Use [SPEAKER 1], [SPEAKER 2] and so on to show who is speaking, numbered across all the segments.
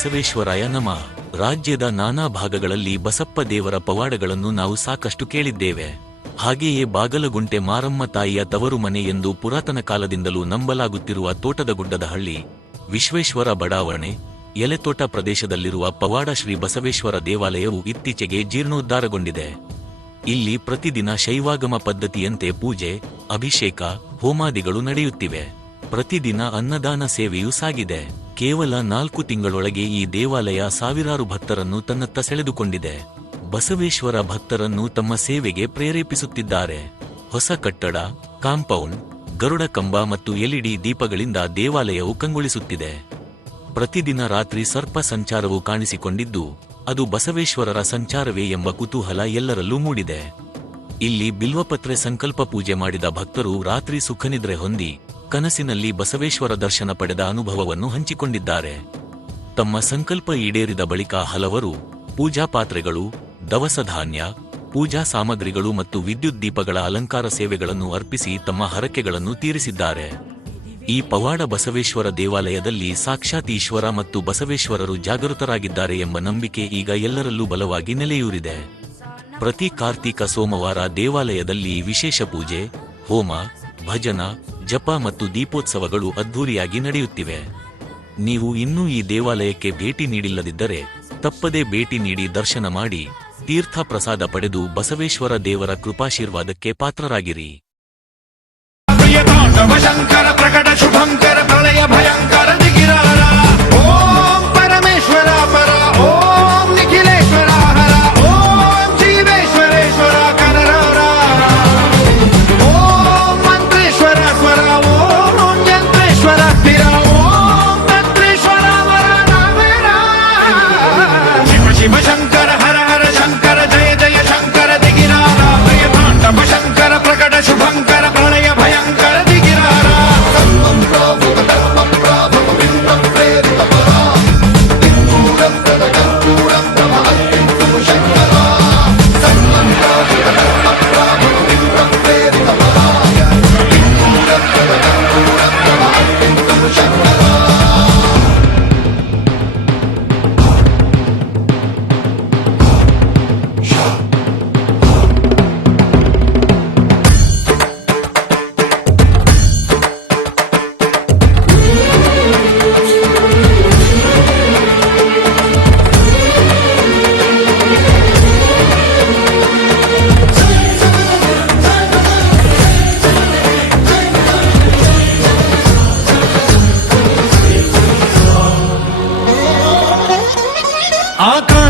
[SPEAKER 1] ಬಸವೇಶ್ವರಾಯ ನಮ. ರಾಜ್ಯದ ನಾನಾ ಭಾಗಗಳಲ್ಲಿ ಬಸಪ್ಪ ದೇವರ ಪವಾಡಗಳನ್ನು ನಾವು ಸಾಕಷ್ಟು ಕೇಳಿದ್ದೇವೆ. ಹಾಗೆಯೇ ಬಾಗಲಗುಂಟೆ ಮಾರಮ್ಮ ತಾಯಿಯ ತವರು ಮನೆ ಎಂದು ಪುರಾತನ ಕಾಲದಿಂದಲೂ ನಂಬಲಾಗುತ್ತಿರುವ ತೋಟದ ಗುಡ್ಡದ ಹಳ್ಳಿ, ವಿಶ್ವೇಶ್ವರ ಬಡಾವಣೆ, ಎಲೆತೋಟ ಪ್ರದೇಶದಲ್ಲಿರುವ ಪವಾಡ ಶ್ರೀ ಬಸವೇಶ್ವರ ದೇವಾಲಯವು ಇತ್ತೀಚೆಗೆ ಜೀರ್ಣೋದ್ಧಾರಗೊಂಡಿದೆ. ಇಲ್ಲಿ ಪ್ರತಿದಿನ ಶೈವಾಗಮ ಪದ್ಧತಿಯಂತೆ ಪೂಜೆ, ಅಭಿಷೇಕ, ಹೋಮಾದಿಗಳು ನಡೆಯುತ್ತಿವೆ. ಪ್ರತಿದಿನ ಅನ್ನದಾನ ಸೇವೆಯೂ ಸಾಗಿದೆ. ಕೇವಲ ನಾಲ್ಕು ತಿಂಗಳೊಳಗೆ ಈ ದೇವಾಲಯ ಸಾವಿರಾರು ಭಕ್ತರನ್ನು ತನ್ನತ್ತ ಸೆಳೆದುಕೊಂಡಿದೆ. ಬಸವೇಶ್ವರ ಭಕ್ತರನ್ನು ತಮ್ಮ ಸೇವೆಗೆ ಪ್ರೇರೇಪಿಸುತ್ತಿದ್ದಾರೆ. ಹೊಸ ಕಟ್ಟಡ, ಕಾಂಪೌಂಡ್, ಗರುಡ ಕಂಬ ಮತ್ತು ಎಲ್ಇಡಿ ದೀಪಗಳಿಂದ ದೇವಾಲಯವು ಕಂಗೊಳಿಸುತ್ತಿದೆ. ಪ್ರತಿದಿನ ರಾತ್ರಿ ಸರ್ಪ ಸಂಚಾರವು ಕಾಣಿಸಿಕೊಂಡಿದ್ದು, ಅದು ಬಸವೇಶ್ವರರ ಸಂಚಾರವೇ ಎಂಬ ಕುತೂಹಲ ಎಲ್ಲರಲ್ಲೂ ಮೂಡಿದೆ. ಇಲ್ಲಿ ಬಿಲ್ವಪತ್ರೆ ಸಂಕಲ್ಪ ಪೂಜೆ ಮಾಡಿದ ಭಕ್ತರು ರಾತ್ರಿ ಸುಖನಿದ್ರೆ ಹೊಂದಿ ಕನಸಿನಲ್ಲಿ ಬಸವೇಶ್ವರ ದರ್ಶನ ಪಡೆದ ಅನುಭವವನ್ನು ಹಂಚಿಕೊಂಡಿದ್ದಾರೆ. ತಮ್ಮ ಸಂಕಲ್ಪ ಈಡೇರಿದ ಬಳಿಕ ಹಲವರು ಪೂಜಾ ಪಾತ್ರೆಗಳು, ದವಸ ಧಾನ್ಯ, ಪೂಜಾ ಸಾಮಗ್ರಿಗಳು ಮತ್ತು ವಿದ್ಯುತ್ ದೀಪಗಳ ಅಲಂಕಾರ ಸೇವೆಗಳನ್ನು ಅರ್ಪಿಸಿ ತಮ್ಮ ಹರಕೆಗಳನ್ನು ತೀರಿಸಿದ್ದಾರೆ. ಈ ಪವಾಡ ಬಸವೇಶ್ವರ ದೇವಾಲಯದಲ್ಲಿ ಸಾಕ್ಷಾತ್ ಈಶ್ವರ ಮತ್ತು ಬಸವೇಶ್ವರರು ಜಾಗೃತರಾಗಿದ್ದಾರೆ ಎಂಬ ನಂಬಿಕೆ ಈಗ ಎಲ್ಲರಲ್ಲೂ ಬಲವಾಗಿ ನೆಲೆಯೂರಿದೆ. ಪ್ರತಿ ಕಾರ್ತೀಕ ಸೋಮವಾರ ದೇವಾಲಯದಲ್ಲಿ ವಿಶೇಷ ಪೂಜೆ, ಹೋಮ, ಭಜನ ಜಪ ಮತ್ತು ದೀಪೋತ್ಸವಗಳು ಅದ್ಧೂರಿಯಾಗಿ ನಡೆಯುತ್ತಿವೆ. ನೀವು ಇನ್ನೂ ಈ ದೇವಾಲಯಕ್ಕೆ ಭೇಟಿ ನೀಡಿಲ್ಲದಿದ್ದರೆ ತಪ್ಪದೇ ಭೇಟಿ ನೀಡಿ ದರ್ಶನ ಮಾಡಿ ತೀರ್ಥ ಪ್ರಸಾದ ಪಡೆದು ಬಸವೇಶ್ವರ ದೇವರ ಕೃಪಾಶೀರ್ವಾದಕ್ಕೆ ಪಾತ್ರರಾಗಿರಿ.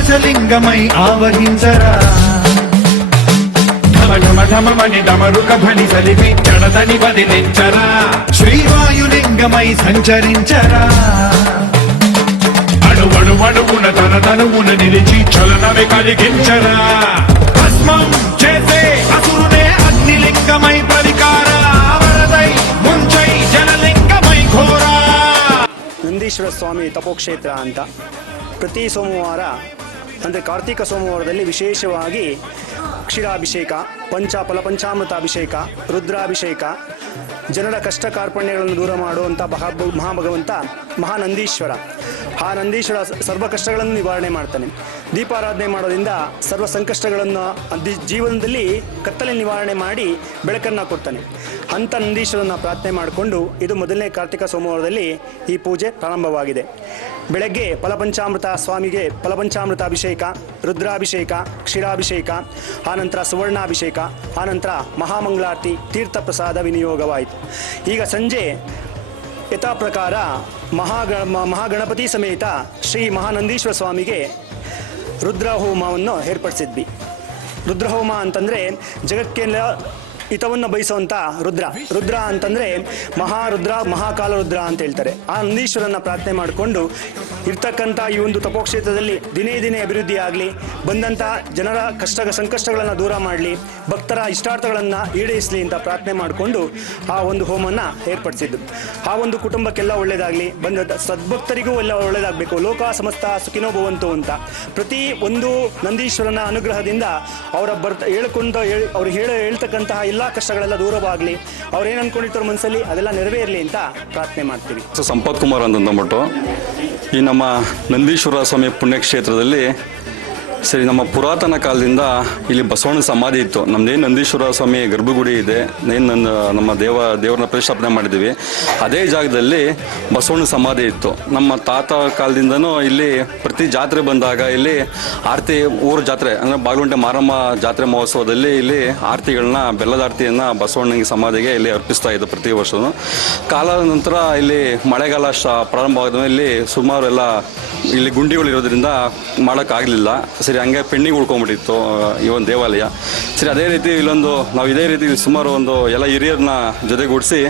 [SPEAKER 2] ఆకాశలింగమై ఆవహించరా
[SPEAKER 3] ఢమ ఢమ ఢమ మణి డమరుక ధ్వని సలిపి చడదని వదిలించరా
[SPEAKER 2] శ్రీవాయులింగమై సంచరించరా
[SPEAKER 3] అణువణు అణువున తన తనువున నిలిచి చలనమే కలిగించరా భస్మం చేసే అసురునే అగ్నిలింగమై ప్రవికార వరదై ముంచై జలలింగమై ఘోరా
[SPEAKER 4] ನಂದೀಶ್ವರ ಸ್ವಾಮಿ ತಪೋಕ್ಷೇತ್ರ ಅಂತ ಪ್ರತಿ ಸೋಮವಾರ ಅಂದರೆ ಕಾರ್ತಿಕ ಸೋಮವಾರದಲ್ಲಿ ವಿಶೇಷವಾಗಿ ಕ್ಷೀರಾಭಿಷೇಕ ಪಂಚ ಫಲಪಂಚಾಮೃತ ಅಭಿಷೇಕ ರುದ್ರಾಭಿಷೇಕ, ಜನರ ಕಷ್ಟ ಕಾರ್ಪಣ್ಯಗಳನ್ನು ದೂರ ಮಾಡುವಂಥ ಮಹಾ ಮಹಾಭಗವಂತ ಮಹಾನಂದೀಶ್ವರ. ಆ ನಂದೀಶ್ವರ ಸರ್ವ ಕಷ್ಟಗಳನ್ನು ನಿವಾರಣೆ ಮಾಡ್ತಾನೆ. ದೀಪಾರಾಧನೆ ಮಾಡೋದ್ರಿಂದ ಸರ್ವ ಸಂಕಷ್ಟಗಳನ್ನು ಜೀವನದಲ್ಲಿ ಕತ್ತಲೆ ನಿವಾರಣೆ ಮಾಡಿ ಬೆಳಕನ್ನು ಕೊಡ್ತಾನೆ. ಅಂಥ ನಂದೀಶ್ವರನ ಪ್ರಾರ್ಥನೆ ಮಾಡಿಕೊಂಡು ಇದು ಮೊದಲನೇ ಕಾರ್ತಿಕ ಸೋಮವಾರದಲ್ಲಿ ಈ ಪೂಜೆ ಪ್ರಾರಂಭವಾಗಿದೆ. ಬೆಳಗ್ಗೆ ಫಲಪಂಚಾಮೃತ ಸ್ವಾಮಿಗೆ ಫಲಪಂಚಾಮೃತ ಅಭಿಷೇಕ, ರುದ್ರಾಭಿಷೇಕ, ಕ್ಷೀರಾಭಿಷೇಕ ಆನಂತರ ಸುವರ್ಣಾಭಿಷೇಕ ಆನಂತರ ಮಹಾಮಂಗಳಾರತಿ, ತೀರ್ಥ ಪ್ರಸಾದ ವಿನಿಯೋಗವಾಯಿತು. ಈಗ ಸಂಜೆ ಯಥಾ ಪ್ರಕಾರ ಮಹಾಗ ಮಹಾಗಣಪತಿ ಸಮೇತ ಶ್ರೀ ಮಹಾನಂದೀಶ್ವರ ಸ್ವಾಮಿಗೆ ರುದ್ರಹೋಮವನ್ನು ಏರ್ಪಡಿಸಿದ್ವಿ. ರುದ್ರಹೋಮ ಅಂತಂದರೆ ಜಗಕ್ಕೆಲ್ಲ ಹಿತವನ್ನು ಬಯಸುವಂತ ರುದ್ರ. ರುದ್ರ ಅಂತಂದ್ರೆ ಮಹಾರುದ್ರ ಮಹಾಕಾಲ ರುದ್ರ ಅಂತ ಹೇಳ್ತಾರೆ. ಆ ನಂದೀಶ್ವರನ್ನ ಪ್ರಾರ್ಥನೆ ಮಾಡಿಕೊಂಡು ಇರ್ತಕ್ಕಂಥ ಈ ಒಂದು ತಪೋಕ್ಷೇತ್ರದಲ್ಲಿ ದಿನೇ ದಿನೇ ಅಭಿವೃದ್ಧಿ ಆಗಲಿ ಬಂದಂಥ ಜನರ ಕಷ್ಟ ಸಂಕಷ್ಟಗಳನ್ನು ದೂರ ಮಾಡಲಿ, ಭಕ್ತರ ಇಷ್ಟಾರ್ಥಗಳನ್ನು ಈಡೇರಿಸಲಿ ಅಂತ ಪ್ರಾರ್ಥನೆ ಮಾಡಿಕೊಂಡು ಆ ಒಂದು ಹೋಮನ್ನ ಏರ್ಪಡಿಸಿದ್ದು. ಆ ಒಂದು ಕುಟುಂಬಕ್ಕೆಲ್ಲ ಒಳ್ಳೇದಾಗಲಿ, ಬಂದ ಸದ್ಭಕ್ತರಿಗೂ ಎಲ್ಲ ಒಳ್ಳೇದಾಗಬೇಕು. ಲೋಕ ಸಮಸ್ತ ಸುಖಿನೋ ಭವಂತು ಅಂತ. ಪ್ರತಿ ಒಂದು ನಂದೀಶ್ವರನ ಅನುಗ್ರಹದಿಂದ ಅವರ ಬರ್ತ ಹೇಳ್ಕೊಂಡ ಹೇಳ್- ಅವ್ರು ಹೇಳ, ಹೇಳ್ತಕ್ಕಂತಹ ಎಲ್ಲ ಕಷ್ಟಗಳೆಲ್ಲ ದೂರವಾಗಲಿ ಅವ್ರು ಏನು ಅನ್ಕೊಂಡಿರ್ತಾರೋ ಮನಸ್ಸಲ್ಲಿ ಅದೆಲ್ಲ ನೆರವೇರಲಿ ಅಂತ ಪ್ರಾರ್ಥನೆ ಮಾಡ್ತೀವಿ.
[SPEAKER 5] ಸೊ ಸಂಪತ್ ಕುಮಾರ್ ಅಂತ ಅಂದ್ಬಿಟ್ಟು ಈ ನಮ್ಮ ನಂದೀಶ್ವರ ಸ್ವಾಮಿ ಪುಣ್ಯಕ್ಷೇತ್ರದಲ್ಲಿ ಸರಿ, ನಮ್ಮ ಪುರಾತನ ಕಾಲದಿಂದ ಇಲ್ಲಿ ಬಸವಣ್ಣ ಸಮಾಧಿ ಇತ್ತು. ನಮ್ದೇನು ನಂದೀಶ್ವರ ಸ್ವಾಮಿ ಗರ್ಭಗುಡಿ ಇದೆ. ಏನು ನನ್ನ, ನಮ್ಮ ದೇವ, ದೇವರನ್ನ ಪ್ರತಿಷ್ಠಾಪನೆ ಮಾಡಿದ್ದೀವಿ. ಅದೇ ಜಾಗದಲ್ಲಿ ಬಸವಣ್ಣ ಸಮಾಧಿ ಇತ್ತು. ನಮ್ಮ ತಾತ ಕಾಲದಿಂದನೂ ಇಲ್ಲಿ ಪ್ರತಿ ಜಾತ್ರೆ ಬಂದಾಗ ಇಲ್ಲಿ ಆರತಿ, ಊರ ಜಾತ್ರೆ, ಅಂದರೆ ಬಾಗಲುಂಟೆ ಮಾರಮ್ಮ ಜಾತ್ರೆ ಮಹೋತ್ಸವದಲ್ಲಿ ಇಲ್ಲಿ ಆರತಿಗಳನ್ನ, ಬೆಲ್ಲದ ಆರತಿಯನ್ನು ಬಸವಣ್ಣನಿಗೆ ಸಮಾಧಿಗೆ ಇಲ್ಲಿ ಅರ್ಪಿಸ್ತಾ ಇದ್ದು ಪ್ರತಿ ವರ್ಷವೂ ಕಾಲದ ನಂತರ ಇಲ್ಲಿ ಮಳೆಗಾಲ ಪ್ರಾರಂಭವಾದ ಇಲ್ಲಿ ಸುಮಾರು ಎಲ್ಲ ಇಲ್ಲಿ ಗುಂಡಿಗಳು ಇರೋದ್ರಿಂದ ಮಾಡೋಕ್ಕಾಗಲಿಲ್ಲ. ಸರಿ, ಹಂಗೆ ಪೆಂಡಿಂಗ್ ಉಳ್ಕೊಂಬಿಟ್ಟಿತ್ತು ಈ ಒಂದು ದೇವಾಲಯ. ಸರಿ, ಅದೇ ರೀತಿ ಇಲ್ಲೊಂದು, ನಾವು ಇದೇ ರೀತಿ ಸುಮಾರು ಒಂದು ಎಲ್ಲ ಹಿರಿಯರನ್ನ ಜೊತೆಗೂಡಿಸಿ,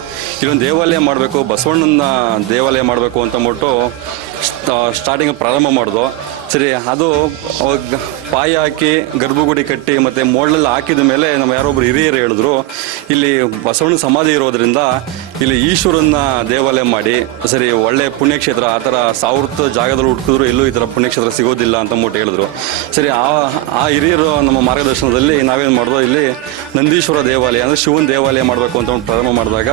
[SPEAKER 5] ಇಲ್ಲೊಂದು ದೇವಾಲಯ ಮಾಡಬೇಕು, ಬಸವಣ್ಣನ ದೇವಾಲಯ ಮಾಡಬೇಕು ಅಂತ ಅಂದ್ಬಿಟ್ಟು ಸ್ಟಾರ್ಟಿಂಗ್ ಪ್ರಾರಂಭ ಮಾಡಿದ್ವು ಸರಿ, ಅದು ಪಾಯಿ ಹಾಕಿ ಗರ್ಭಗುಡಿ ಕಟ್ಟಿ ಮತ್ತು ಮೋಡ್ಲೆಲ್ಲ ಹಾಕಿದ ಮೇಲೆ ನಮ್ಮ ಯಾರೊಬ್ಬರು ಹಿರಿಯರು ಹೇಳಿದ್ರು, ಇಲ್ಲಿ ಬಸವಣ್ಣ ಸಮಾಧಿ ಇರೋದ್ರಿಂದ ಇಲ್ಲಿ ಈಶ್ವರನ್ನ ದೇವಾಲಯ ಮಾಡಿ, ಸರಿ, ಒಳ್ಳೆ ಪುಣ್ಯಕ್ಷೇತ್ರ, ಆ ಥರ ಸಾವಿರದ ಜಾಗದಲ್ಲಿ ಹುಡುಕಿದ್ರು ಎಲ್ಲೂ ಈ ಥರ ಪುಣ್ಯಕ್ಷೇತ್ರ ಸಿಗೋದಿಲ್ಲ ಅಂತ ಅಂದ್ಬಿಟ್ಟು ಹೇಳಿದ್ರು. ಸರಿ, ಆ ಆ ಹಿರಿಯರು ನಮ್ಮ ಮಾರ್ಗದರ್ಶನದಲ್ಲಿ ನಾವೇನು ಮಾಡಿದ್ವು ಇಲ್ಲಿ ನಂದೀಶ್ವರ ದೇವಾಲಯ, ಅಂದರೆ ಶಿವನ ದೇವಾಲಯ ಮಾಡಬೇಕು ಅಂತ ಪ್ರಾರಂಭ ಮಾಡಿದಾಗ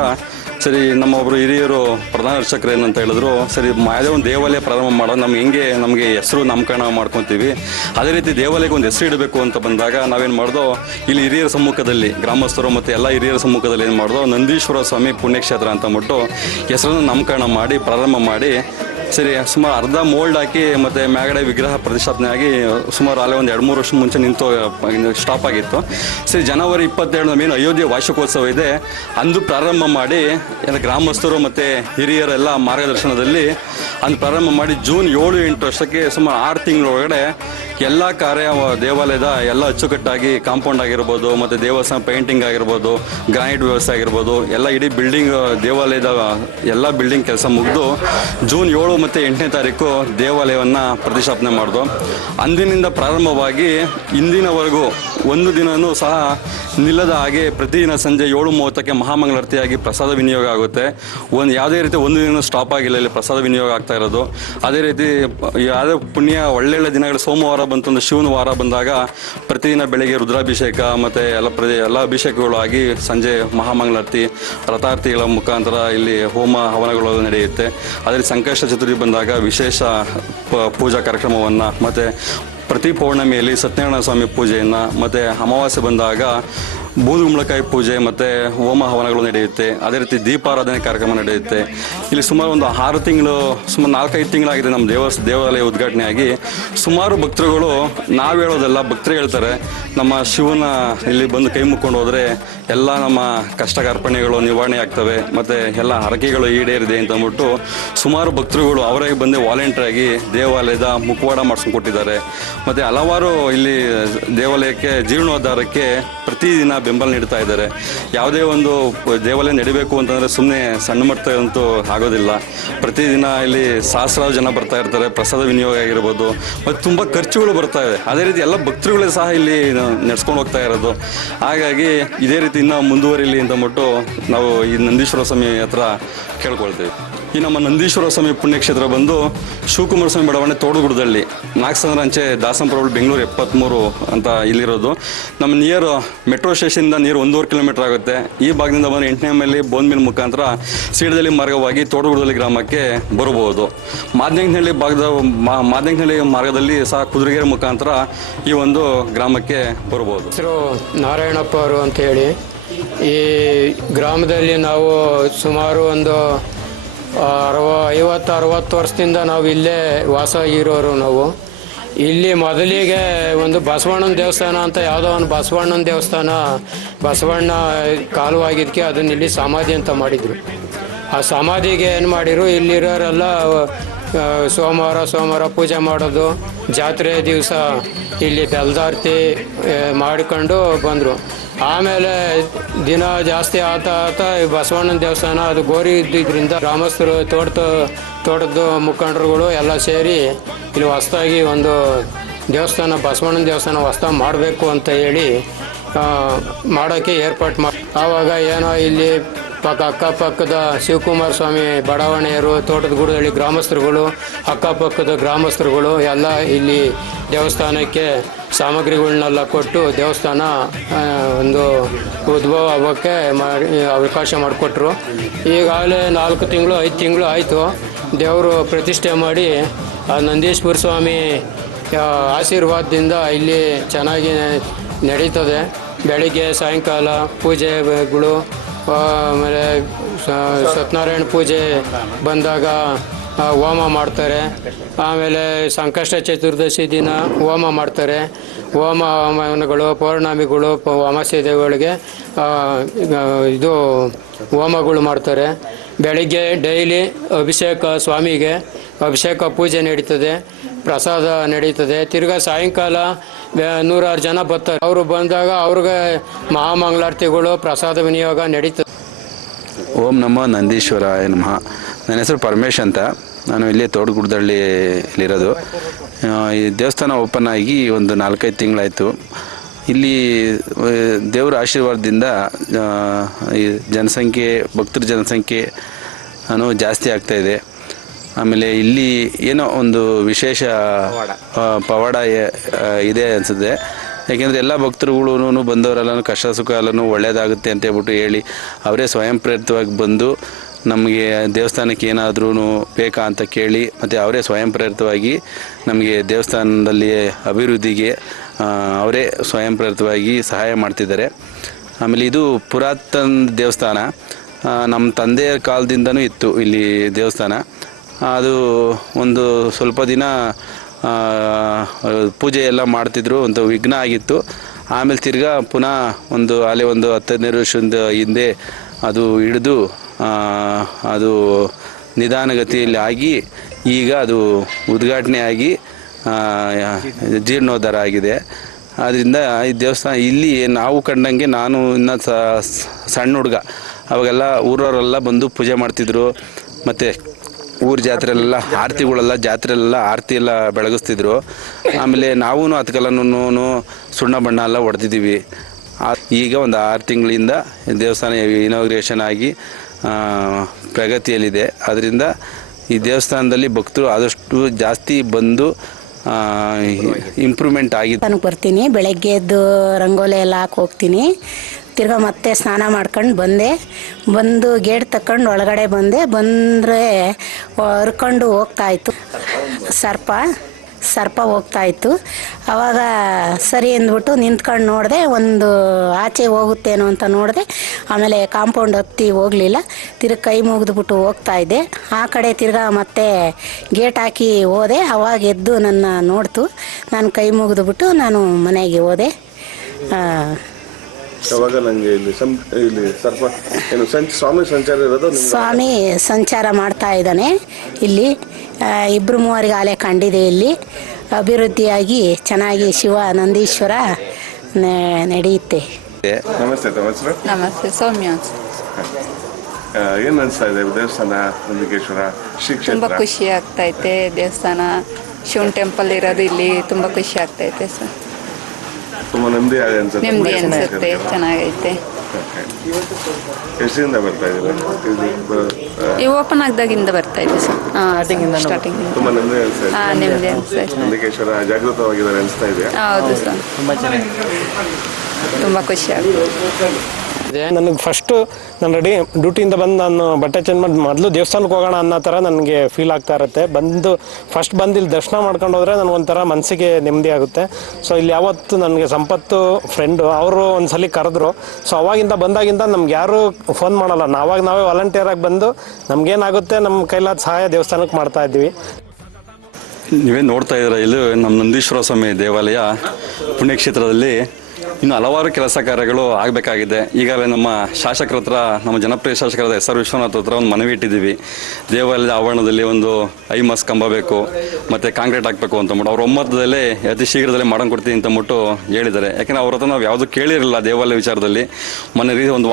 [SPEAKER 5] ಸರಿ ನಮ್ಮ ಒಬ್ರು ಹಿರಿಯರು ಪ್ರಧಾನ ಅರ್ಚಕರು ಏನಂತ ಹೇಳಿದ್ರು, ಸರಿ ಯಾವುದೇ ಒಂದು ದೇವಾಲಯ ಪ್ರಾರಂಭ ಮಾಡೋದು ನಮ್ಗೆ ಹೆಂಗೆ, ನಮಗೆ ಹೆಸರು ನಾಮಕರಣ ಮಾಡ್ಕೊತೀವಿ. ಅದೇ ರೀತಿ ದೇವಾಲಯಕ್ಕೆ ಒಂದು ಹೆಸರು ಇಡಬೇಕು ಅಂತ ಬಂದಾಗ ನಾವೇನು ಮಾಡ್ದೋ, ಇಲ್ಲಿ ಹಿರಿಯರ ಸಮ್ಮುಖದಲ್ಲಿ, ಗ್ರಾಮಸ್ಥರು ಮತ್ತು ಎಲ್ಲ ಹಿರಿಯರ ಸಮ್ಮುಖದಲ್ಲಿ ಏನು ಮಾಡ್ದೋ, ನಂದೀಶ್ವರ ಸ್ವಾಮಿ ಪುಣ್ಯಕ್ಷೇತ್ರ ಅಂತ ಅಂದ್ಬಿಟ್ಟು ಹೆಸರನ್ನು ನಾಮಕರಣ ಮಾಡಿ, ಪ್ರಾರಂಭ ಮಾಡಿ ಸರಿ, ಸುಮಾರು ಅರ್ಧ ಮೋಲ್ಡ್ ಹಾಕಿ ಮತ್ತು ಮ್ಯಾಗಡೆ ವಿಗ್ರಹ ಪ್ರತಿಷ್ಠಾಪನೆ ಆಗಿ ಸುಮಾರು ಅಲ್ಲೇ ಒಂದು ಎರಡು ಮೂರು ವರ್ಷ ಮುಂಚೆ ನಿಂತು ಸ್ಟಾಪ್ ಆಗಿತ್ತು. ಸರಿ, ಜನವರಿ ಇಪ್ಪತ್ತೆರಡು ಮೇನ್ ಅಯೋಧ್ಯೆ ವಾರ್ಷಿಕೋತ್ಸವ ಇದೆ. ಅಂದು ಪ್ರಾರಂಭ ಮಾಡಿ, ಎಲ್ಲ ಗ್ರಾಮಸ್ಥರು ಮತ್ತು ಹಿರಿಯರೆಲ್ಲ ಮಾರ್ಗದರ್ಶನದಲ್ಲಿ ಅಂದು ಪ್ರಾರಂಭ ಮಾಡಿ ಜೂನ್ ಏಳು ಎಂಟು ವರ್ಷಕ್ಕೆ ಸುಮಾರು ಆರು ತಿಂಗಳೊಳಗಡೆ ಎಲ್ಲ ಕಾರ್ಯ ದೇವಾಲಯದ ಎಲ್ಲ ಅಚ್ಚುಕಟ್ಟಾಗಿ ಕಾಂಪೌಂಡ್ ಆಗಿರ್ಬೋದು, ಮತ್ತು ದೇವಸ್ಥಾನ ಪೇಂಟಿಂಗ್ ಆಗಿರ್ಬೋದು, ಗ್ರಾನೈಟ್ ವ್ಯವಸ್ಥೆ ಆಗಿರ್ಬೋದು, ಎಲ್ಲ ಇಡೀ ಬಿಲ್ಡಿಂಗ್ ದೇವಾಲಯದ ಎಲ್ಲ ಬಿಲ್ಡಿಂಗ್ ಕೆಲಸ ಮುಗಿದು ಜೂನ್ ಏಳು ಮತ್ತು ಎಂಟನೇ ತಾರೀಕು ದೇವಾಲಯವನ್ನು ಪ್ರತಿಷ್ಠಾಪನೆ ಮಾಡಿದ್ರು ಅಂದಿನಿಂದ ಪ್ರಾರಂಭವಾಗಿ ಇಂದಿನವರೆಗೂ ಒಂದು ದಿನವೂ ಸಹ ನಿಲ್ಲದ ಹಾಗೆ ಪ್ರತಿದಿನ ಸಂಜೆ ಏಳು ಮೂವತ್ತಕ್ಕೆ ಮಹಾಮಂಗಳಾರತಿಯಾಗಿ ಪ್ರಸಾದ ವಿನಿಯೋಗ ಆಗುತ್ತೆ. ಒಂದು ಯಾವುದೇ ರೀತಿ ಒಂದು ದಿನ ಸ್ಟಾಪ್ ಆಗಿಲ್ಲ, ಇಲ್ಲಿ ಪ್ರಸಾದ ವಿನಿಯೋಗ ಆಗ್ತಾ ಇರೋದು. ಅದೇ ರೀತಿ ಯಾವುದೇ ಪುಣ್ಯ, ಒಳ್ಳೊಳ್ಳೆ ದಿನಗಳು ಸೋಮವಾರ ಬಂತು ಅಂದ್ರೆ ಶಿವನ ವಾರ ಬಂದಾಗ ಪ್ರತಿದಿನ ಬೆಳಗ್ಗೆ ರುದ್ರಾಭಿಷೇಕ ಮತ್ತೆ ಎಲ್ಲ ಪ್ರದ ಎಲ್ಲ ಅಭಿಷೇಕಗಳು ಆಗಿ ಸಂಜೆ ಮಹಾಮಂಗಳಾರತಿ ರಥಾರ್ಥಿಗಳ ಮುಖಾಂತರ ಇಲ್ಲಿ ಹೋಮ ಹವನಗಳು ನಡೆಯುತ್ತೆ. ಅದರಲ್ಲಿ ಸಂಕಷ್ಟ ಚತುರ್ಥಿ ಬಂದಾಗ ವಿಶೇಷ ಪೂಜಾ ಕಾರ್ಯಕ್ರಮವನ್ನು ಮತ್ತು ಪ್ರತಿ ಪೌರ್ಣಮಿಯಲ್ಲಿ ಸತ್ಯನಾರಾಯಣ ಸ್ವಾಮಿ ಪೂಜೆಯನ್ನು ಮತ್ತು ಅಮಾವಾಸ್ಯೆ ಬಂದಾಗ ಬೂದುಗುಂಬಳಕಾಯಿ ಪೂಜೆ ಮತ್ತು ಹೋಮ ಹವನಗಳು ನಡೆಯುತ್ತೆ. ಅದೇ ರೀತಿ ದೀಪಾರಾಧನೆ ಕಾರ್ಯಕ್ರಮ ನಡೆಯುತ್ತೆ. ಇಲ್ಲಿ ಸುಮಾರು ಒಂದು ಆರು ತಿಂಗಳು, ಸುಮಾರು ನಾಲ್ಕೈದು ತಿಂಗಳಾಗಿದೆ ನಮ್ಮ ದೇವಸ್ ದೇವಾಲಯ ಉದ್ಘಾಟನೆ ಆಗಿ ಸುಮಾರು ಭಕ್ತರುಗಳು ನಾವು ಹೇಳೋದೆಲ್ಲ ಭಕ್ತರು ಹೇಳ್ತಾರೆ. ನಮ್ಮ ಶಿವನ ಇಲ್ಲಿ ಬಂದು ಕೈ ಮುಕ್ಕೊಂಡು ಹೋದರೆ ಎಲ್ಲ ನಮ್ಮ ಕಷ್ಟ ಕಾರ್ಪಣ್ಯಗಳು ನಿವಾರಣೆ ಆಗ್ತವೆ. ಮತ್ತು ಎಲ್ಲ ಹರಕೆಗಳು ಈಡೇರಿದೆ ಅಂತ ಅಂದ್ಬಿಟ್ಟು ಸುಮಾರು ಭಕ್ತರುಗಳು ಅವರೇ ಬಂದು ವಾಲಂಟಿಯರಾಗಿ ದೇವಾಲಯದ ಮುಖವಾಡ ಮಾಡ್ಸ್ಕೊಂಡು ಕೊಟ್ಟಿದ್ದಾರೆ. ಮತ್ತು ಹಲವಾರು ಇಲ್ಲಿ ದೇವಾಲಯಕ್ಕೆ ಜೀರ್ಣೋದ್ಧಾರಕ್ಕೆ ಪ್ರತಿದಿನ ಬೆಂಬಲ ನೀಡ್ತಾ ಇದ್ದಾರೆ. ಯಾವುದೇ ಒಂದು ದೇವಾಲಯ ನಡಿಬೇಕು ಅಂತಂದರೆ ಸುಮ್ಮನೆ ಸಣ್ಣ ಮಟ್ಟ ಅಂತೂ ಆಗೋದಿಲ್ಲ. ಪ್ರತಿದಿನ ಇಲ್ಲಿ ಸಹಸ್ರಾರು ಜನ ಬರ್ತಾ ಇರ್ತಾರೆ, ಪ್ರಸಾದ ವಿನಿಯೋಗ ಆಗಿರ್ಬೋದು, ಮತ್ತು ತುಂಬ ಖರ್ಚುಗಳು ಬರ್ತಾ ಇದೆ. ಅದೇ ರೀತಿ ಎಲ್ಲ ಭಕ್ತರುಗಳೇ ಸಹ ಇಲ್ಲಿ ನಡೆಸ್ಕೊಂಡು ಹೋಗ್ತಾ ಇರೋದು. ಹಾಗಾಗಿ ಇದೇ ರೀತಿ ಇನ್ನೂ ಮುಂದುವರಿಲಿ ಅಂತ ಅಂದ್ಬಿಟ್ಟು ನಾವು ಈ ನಂದೀಶ್ವರ ಸ್ವಾಮಿ ಹತ್ರ ಕೇಳ್ಕೊಳ್ತೀವಿ. ಈ ನಮ್ಮ ನಂದೀಶ್ವರ ಸ್ವಾಮಿ ಪುಣ್ಯಕ್ಷೇತ್ರ ಬಂದು ಶಿವಕುಮಾರ ಸ್ವಾಮಿ ಬಡಾವಣೆ ತೋಡುಗುಡದಲ್ಲಿ ನಾಗಸಂದ್ರ ಅಂಚೆ ದಾಸಂಪುರ ಬೆಂಗಳೂರು ಎಪ್ಪತ್ತ್ಮೂರು ಅಂತ ಇಲ್ಲಿರೋದು. ನಮ್ಮ ನಿಯರ್ ಮೆಟ್ರೋ ಸ್ಟೇಷನಿಂದ ನೀರು ಒಂದೂವರೆ ಕಿಲೋಮೀಟರ್ ಆಗುತ್ತೆ. ಈ ಭಾಗದಿಂದ ಬಂದು ಎಂಟನೇ ಮೇಲೆ ಬೋನ್ಮಿಲ್ ಮುಖಾಂತರ ಸೀಡದಲ್ಲಿ ಮಾರ್ಗವಾಗಿ ತೋಡುಗುಡದಲ್ಲಿ ಗ್ರಾಮಕ್ಕೆ ಬರಬಹುದು. ಮಾದನೆಂಗನಹಳ್ಳಿ ಭಾಗದ, ಮಾ- ಮಾದನೆಂಗನಹಳ್ಳಿ ಮಾರ್ಗದಲ್ಲಿ ಸಹ ಕುದುರೆಗೆರೆ ಮುಖಾಂತರ ಈ ಒಂದು ಗ್ರಾಮಕ್ಕೆ ಬರಬಹುದು.
[SPEAKER 6] ಹೆಸರು ನಾರಾಯಣಪ್ಪ ಅವರು ಅಂತ ಹೇಳಿ. ಈ ಗ್ರಾಮದಲ್ಲಿ ನಾವು ಸುಮಾರು ಒಂದು ಅರವ, ಐವತ್ತು, ಅರವತ್ತು ವರ್ಷದಿಂದ ನಾವು ಇಲ್ಲೇ ವಾಸ ಆಗಿರೋರು ನಾವು. ಇಲ್ಲಿ ಮೊದಲಿಗೆ ಒಂದು ಬಸವಣ್ಣನ ದೇವಸ್ಥಾನ ಅಂತ ಯಾವುದೋ ಒಂದು ಬಸವಣ್ಣನ ದೇವಸ್ಥಾನ, ಬಸವಣ್ಣ ಕಾಲುವಾಗಿದ್ದಕ್ಕೆ ಅದನ್ನ ಇಲ್ಲಿ ಸಮಾಧಿ ಅಂತ ಮಾಡಿದರು. ಆ ಸಮಾಧಿಗೆ ಏನು ಮಾಡಿರು, ಇಲ್ಲಿರೋರೆಲ್ಲ ಸೋಮವಾರ ಸೋಮವಾರ ಪೂಜೆ ಮಾಡೋದು ಜಾತ್ರೆ ದಿವಸ ಇಲ್ಲಿ ಬೆಲ್ದಾರ್ತಿ ಮಾಡ್ಕೊಂಡು ಬಂದರು. ಆಮೇಲೆ ದಿನ ಜಾಸ್ತಿ ಆತ ಆತ ಬಸವಣ್ಣನ ದೇವಸ್ಥಾನ, ಅದು ಗೋರಿ ಇದ್ದಿದ್ದರಿಂದ ಗ್ರಾಮಸ್ಥರು ತೋಟದ ತೋಟದ ಮುಖಂಡರುಗಳು ಎಲ್ಲ ಸೇರಿ ಇಲ್ಲಿ ಹೊಸದಾಗಿ ಒಂದು ದೇವಸ್ಥಾನ, ಬಸವಣ್ಣನ ದೇವಸ್ಥಾನ ಹೊಸ್ದಾಗಿ ಮಾಡಬೇಕು ಅಂತ ಹೇಳಿ ಮಾಡೋಕ್ಕೆ ಏರ್ಪಾಟ್ ಮಾಡಿ ಆವಾಗ ಏನೋ ಇಲ್ಲಿ ಅಕ್ಕಪಕ್ಕದ ಶಿವಕುಮಾರ ಸ್ವಾಮಿ ಬಡಾವಣೆಯರು, ತೋಟದ ಗುಡದಳ್ಳಿ ಗ್ರಾಮಸ್ಥರುಗಳು, ಅಕ್ಕಪಕ್ಕದ ಗ್ರಾಮಸ್ಥರುಗಳು ಎಲ್ಲ ಇಲ್ಲಿ ದೇವಸ್ಥಾನಕ್ಕೆ ಸಾಮಗ್ರಿಗಳನ್ನೆಲ್ಲ ಕೊಟ್ಟು ದೇವಸ್ಥಾನ ಒಂದು ಉದ್ಭವ ಆಗೋಕ್ಕೆ ಅವಕಾಶ ಮಾಡಿಕೊಟ್ರು. ಈಗಾಗಲೇ ನಾಲ್ಕು ತಿಂಗಳು, ಐದು ತಿಂಗಳು ಆಯಿತು. ದೇವರು ಪ್ರತಿಷ್ಠೆ ಮಾಡಿ, ಆ, ನಂದೀಶ್ವರ ಸ್ವಾಮಿ ಆಶೀರ್ವಾದದಿಂದ ಇಲ್ಲಿ ಚೆನ್ನಾಗಿ ನಡೀತದೆ. ಬೆಳಿಗ್ಗೆ, ಸಾಯಂಕಾಲ, ಪೂಜೆಗಳು ಆಮೇಲೆ ಸತ್ಯನಾರಾಯಣ ಪೂಜೆ ಬಂದಾಗ ಹೋಮ ಮಾಡ್ತಾರೆ. ಆಮೇಲೆ ಸಂಕಷ್ಟ ಚತುರ್ದಶಿ ದಿನ ಹೋಮ ಮಾಡ್ತಾರೆ. ಹೋಮ ಹವನಗಳು ಪೌರ್ಣಮಿಗಳು ಅಮಾಸ್ಯ ದೇವಗಳಿಗೆ ಇದು ಹೋಮಗಳು ಮಾಡ್ತಾರೆ. ಬೆಳಿಗ್ಗೆ ಡೈಲಿ ಅಭಿಷೇಕ ಸ್ವಾಮಿಗೆ ಅಭಿಷೇಕ ಪೂಜೆ ನಡೀತದೆ, ಪ್ರಸಾದ ನಡೀತದೆ. ತಿರ್ಗಾ ಸಾಯಂಕಾಲ ನೂರಾರು ಜನ ಬರ್ತಾರೆ. ಅವರು ಬಂದಾಗ ಅವ್ರಿಗೆ ಮಹಾಮಂಗಳಾರತಿಗಳು, ಪ್ರಸಾದ ವಿನಿಯೋಗ ನಡೀತದೆ.
[SPEAKER 7] ಓಂ ನಮೋ ನಂದೀಶ್ವರಾಯ ನಮಃ. ನನ್ನ ಹೆಸರು ಪರಮೇಶ್ ಅಂತ. ನಾನು ಇಲ್ಲೇ ತೋಟಗುಡ್ದಳ್ಳಿಲಿರೋದು ಇಲ್ಲಿರೋದು. ಈ ದೇವಸ್ಥಾನ ಓಪನ್ ಆಗಿ ಒಂದು ನಾಲ್ಕೈದು ತಿಂಗಳಾಯಿತು. ಇಲ್ಲಿ ದೇವರ ಆಶೀರ್ವಾದದಿಂದ ಈ ಜನಸಂಖ್ಯೆ, ಭಕ್ತರ ಜನಸಂಖ್ಯೆ ಜಾಸ್ತಿ ಆಗ್ತಾಯಿದೆ ಆಮೇಲೆ ಇಲ್ಲಿ ಏನೋ ಒಂದು ವಿಶೇಷ ಪವಾಡ. ಇದೆ ಅನಿಸುತ್ತೆ. ಯಾಕೆಂದರೆ ಎಲ್ಲ ಭಕ್ತರುಗಳೂ ಬಂದವರೆಲ್ಲನೂ ಕಷ್ಟ ಸುಖ ಎಲ್ಲನೂ ಒಳ್ಳೆಯದಾಗುತ್ತೆ ಅಂತ ಹೇಳ್ಬಿಟ್ಟು ಹೇಳಿ ಅವರೇ ಸ್ವಯಂ ಪ್ರೇರಿತವಾಗಿ ಬಂದು ನಮಗೆ ದೇವಸ್ಥಾನಕ್ಕೆ ಏನಾದ್ರೂ ಬೇಕಾ ಅಂತ ಕೇಳಿ ಮತ್ತು ಅವರೇ ಸ್ವಯಂ ಪ್ರೇರಿತವಾಗಿ ನಮಗೆ ದೇವಸ್ಥಾನದಲ್ಲಿ ಅಭಿವೃದ್ಧಿಗೆ ಅವರೇ ಸ್ವಯಂ ಪ್ರೇರಿತವಾಗಿ ಸಹಾಯ ಮಾಡ್ತಿದ್ದಾರೆ. ಆಮೇಲೆ ಇದು ಪುರಾತನ ದೇವಸ್ಥಾನ. ನಮ್ಮ ತಂದೆಯ ಕಾಲದಿಂದನೂ ಇತ್ತು ಇಲ್ಲಿ ದೇವಸ್ಥಾನ. ಅದು ಒಂದು ಸ್ವಲ್ಪ ದಿನ ಪೂಜೆ ಎಲ್ಲ ಮಾಡ್ತಿದ್ರು, ಒಂದು ವಿಘ್ನ ಆಗಿತ್ತು. ಆಮೇಲೆ ತಿರ್ಗಾ ಪುನಃ ಒಂದು ಅಲ್ಲಿ ಒಂದು ಹತ್ತು ಹದಿನೈದು ವರ್ಷದ ಹಿಂದೆ ಅದು ಹಿಡಿದು ಅದು ನಿಧಾನಗತಿಯಲ್ಲಿ ಆಗಿ, ಈಗ ಅದು ಉದ್ಘಾಟನೆ ಆಗಿ ಜೀರ್ಣೋದ್ಧಾರ ಆಗಿದೆ. ಆದ್ದರಿಂದ ಈ ದೇವಸ್ಥಾನ ಇಲ್ಲಿ ನಾವು ಕಂಡಂಗೆ ನಾನು ಇನ್ನು ಸಣ್ಣ ಹುಡುಗ. ಅವಾಗೆಲ್ಲ ಊರವರೆಲ್ಲ ಬಂದು ಪೂಜೆ ಮಾಡ್ತಿದ್ರು. ಮತ್ತು ಊರ ಜಾತ್ರೆಲೆಲ್ಲ ಆರತಿಗಳೆಲ್ಲ ಜಾತ್ರೆಲೆಲ್ಲ ಆರತಿ ಎಲ್ಲ ಬೆಳಗಿಸ್ತಿದ್ರು. ಆಮೇಲೆ ನಾವೂ ಅದಕ್ಕೆಲ್ಲನೂ ಸುಣ್ಣ ಬಣ್ಣ ಎಲ್ಲ ಹೊಡೆದಿದ್ದೀವಿ. ಈಗ ಒಂದು ಆರು ತಿಂಗಳಿಂದ ದೇವಸ್ಥಾನ ಇನಾಗ್ರೇಷನ್ ಆಗಿ ಪ್ರಗತಿಯಲ್ಲಿದೆ. ಅದರಿಂದ ಈ ದೇವಸ್ಥಾನದಲ್ಲಿ ಭಕ್ತರು ಆದಷ್ಟು ಜಾಸ್ತಿ ಬಂದು ಇಂಪ್ರೂವ್ಮೆಂಟ್ ಆಗಿದೆ
[SPEAKER 8] ಬರ್ತೀನಿ ಬೆಳಗ್ಗೆ ಎದ್ದು ರಂಗೋಲಿ ಎಲ್ಲ ಹಾಕಿ ಹೋಗ್ತೀನಿ. ತಿರ್ಗಾ ಮತ್ತೆ ಸ್ನಾನ ಮಾಡ್ಕೊಂಡು ಬಂದೆ. ಬಂದು ಗೇಟ್ ತಕೊಂಡು ಒಳಗಡೆ ಬಂದೆ. ಬಂದರೆ ಹರ್ಕೊಂಡು ಹೋಗ್ತಾ ಇತ್ತು. ಸರ್ಪ ಸರ್ಪ ಹೋಗ್ತಾ ಇತ್ತು. ಅವಾಗ ಸರಿ ಅಂದ್ಬಿಟ್ಟು ನಿಂತ್ಕೊಂಡು ನೋಡಿದೆ, ಒಂದು ಆಚೆ ಹೋಗುತ್ತೇನೋ ಅಂತ ನೋಡಿದೆ. ಆಮೇಲೆ ಕಾಂಪೌಂಡ್ ಹತ್ತಿ ಹೋಗಲಿಲ್ಲ. ತಿರ್ಗಿ ಕೈ ಮುಗಿದ್ಬಿಟ್ಟು ಹೋಗ್ತಾ ಇದ್ದೆ. ಆ ಕಡೆ ತಿರ್ಗಾ ಮತ್ತೆ ಗೇಟ್ ಹಾಕಿ ಹೋದೆ. ಅವಾಗ ಎದ್ದು ನನ್ನ ನೋಡ್ತು. ನಾನು ಕೈ ಮುಗಿದ್ಬಿಟ್ಟು ನಾನು ಮನೆಗೆ ಹೋದೆ. ಆ,
[SPEAKER 9] ಅವಾಗ ನಂಗೆ ಇಲ್ಲಿ ಸಂ ಇಲ್ಲಿ ಸರ್ಪ ಏನು ಸಂಚ ಸ್ವಾಮಿ ಸಂಚಾರ ಇರೋದು ನಿಮ್ಮ
[SPEAKER 8] ಸ್ವಾಮಿ ಸಂಚಾರ ಮಾಡ್ತಾ ಇದ್ದಾನೆ. ಇಲ್ಲಿ ಆ, ಇಬ್ರು ಮೂವರಿಗೆ ಆಲೆ ಕಂಡಿದೆ ಇಲ್ಲಿ. ಅಭಿವೃದ್ಧಿಯಾಗಿ ಚೆನ್ನಾಗಿ ಶಿವ ನಂದೀಶ್ವರ ನೆ- ನಡೆಯುತ್ತೆ.
[SPEAKER 9] ನಮಸ್ತೆ ತಮ್ಮ ಹೆಸರು?
[SPEAKER 10] ನಮಸ್ತೆ ಸೌಮ್ಯ
[SPEAKER 9] ಆ, ಏನ್ ಅನ್ಸ್ತಾ ಇದೆ? ದೇವಸ್ಥಾನ ನಂದಿಕೇಶ್ವರ ಶ್ರೀ
[SPEAKER 10] ತುಂಬ
[SPEAKER 9] ಕ್ಷೇತ್ರ
[SPEAKER 10] ಖುಷಿ ಆಗ್ತೈತೆ ದೇವಸ್ಥಾನ. ಶಿವನ್ ಟೆಂಪಲ್ ಇರೋದು ಇಲ್ಲಿ ತುಂಬ ಖುಷಿ ಆಗ್ತೈತೆ ಸರ್.
[SPEAKER 9] ತುಂಬಾ ನೆಮ್ಮದಿ ಆಗಿದೆ ಅನ್ಸುತ್ತೆ.
[SPEAKER 10] ನೆಮ್ಮದಿ ಅನ್ಸುತ್ತೆ ಚೆನ್ನಾಗೈತೆ.
[SPEAKER 9] ಎಷ್ಟರಿಂದ ಬರ್ತಾ ಇದ್ದೀರಾ ಇದು
[SPEAKER 10] ಈ ಓಪನ್ ಆಗದಾಗಿಂದ ಬರ್ತಾ ಇದೆ ಸರ್. ಸ್ಟಾರ್ಟಿಂಗ್
[SPEAKER 9] ತುಂಬಾ ನೆಮ್ಮದಿ ಅನ್ಸ್ತಾ ಇದೆ.
[SPEAKER 10] ಹಾ ನೆಮ್ಮದಿ ಅನ್ಸುತ್ತೆ.
[SPEAKER 9] ನಂದಿಕೇಶ್ವರ ಜಾಗೃತವಾಗಿದ್ದಾರೆ ಅನಿಸ್ತಾ ಇದೆಯಾ
[SPEAKER 10] ಹೌದು ಸರ್. ತುಂಬ ಖುಷಿ ಆಗ್ತದೆ
[SPEAKER 11] ನನಗೆ ಫಸ್ಟು ನಾನು ರೆಡಿ ಡ್ಯೂಟಿಯಿಂದ ಬಂದು ನಾನು ಬಟ್ಟೆ ಚೇಂಜ್ ಮಾಡಿ ಮೊದಲು ದೇವಸ್ಥಾನಕ್ಕೆ ಹೋಗೋಣ ಅನ್ನೋ ಥರ ನನಗೆ ಫೀಲ್ ಆಗ್ತಾ ಇರುತ್ತೆ. ಬಂದು ಫಸ್ಟ್ ಬಂದು ಇಲ್ಲಿ ದರ್ಶನ ಮಾಡ್ಕೊಂಡು ಹೋದರೆ ನನಗೊಂಥರ ಮನಸ್ಸಿಗೆ ನೆಮ್ಮದಿ ಆಗುತ್ತೆ. ಸೊ ಇಲ್ಲಿ ಯಾವತ್ತು ನನಗೆ ಸಂಪತ್ತು ಫ್ರೆಂಡು ಅವರು ಒಂದ್ಸಲಿ ಕರೆದ್ರು. ಸೊ ಅವಾಗಿಂದ ಬಂದಾಗಿಂದ ನಮ್ಗೆ ಯಾರೂ ಫೋನ್ ಮಾಡಲ್ಲ. ನಾವಾಗ ನಾವೇ ವಾಲಂಟಿಯರ್ ಆಗಿ ಬಂದು ನಮಗೇನಾಗುತ್ತೆ ನಮ್ಮ ಕೈಲಾದ ಸಹಾಯ ದೇವಸ್ಥಾನಕ್ಕೆ ಮಾಡ್ತಾ ಇದ್ದೀವಿ
[SPEAKER 5] ನೀವೇ ನೋಡ್ತಾ ಇದ್ದೀರಾ ಇಲ್ಲಿ ನಮ್ಮ ನಂದೀಶ್ವರ ಸ್ವಾಮಿ ದೇವಾಲಯ ಪುಣ್ಯಕ್ಷೇತ್ರದಲ್ಲಿ ಇನ್ನು ಹಲವಾರು ಕೆಲಸ ಕಾರ್ಯಗಳು ಆಗಬೇಕಾಗಿದೆ. ಈಗಾಗಲೇ ನಮ್ಮ ಶಾಸಕರ ಹತ್ರ, ನಮ್ಮ ಜನಪ್ರಿಯ ಶಾಸಕರಾದ ಎಸ್ ಆರ್ ವಿಶ್ವನಾಥ್ ಹತ್ರ ಒಂದು ಮನವಿ ಇಟ್ಟಿದ್ದೀವಿ. ದೇವಾಲಯದ ಆವರಣದಲ್ಲಿ ಒಂದು ಐ ಮಸ್ ಕಂಬ ಬೇಕು, ಮತ್ತು ಕಾಂಕ್ರೀಟ್ ಹಾಕಬೇಕು ಅಂತಂದ್ಬಿಟ್ಟು ಅವ್ರ ಒಮ್ಮತದಲ್ಲಿ ಅತಿ ಶೀಘ್ರದಲ್ಲೇ ಮಾಡ್ಕೊಡ್ತೀನಿ ಅಂತ ಅಂದ್ಬಿಟ್ಟು ಹೇಳಿದ್ದಾರೆ. ಯಾಕೆಂದರೆ ಅವ್ರ ಹತ್ರ ನಾವು ಯಾವುದು ಕೇಳಿರಲಿಲ್ಲ ದೇವಾಲಯ ವಿಚಾರದಲ್ಲಿ. ಮೊನ್ನೆ ರೀತಿ ಒಂದು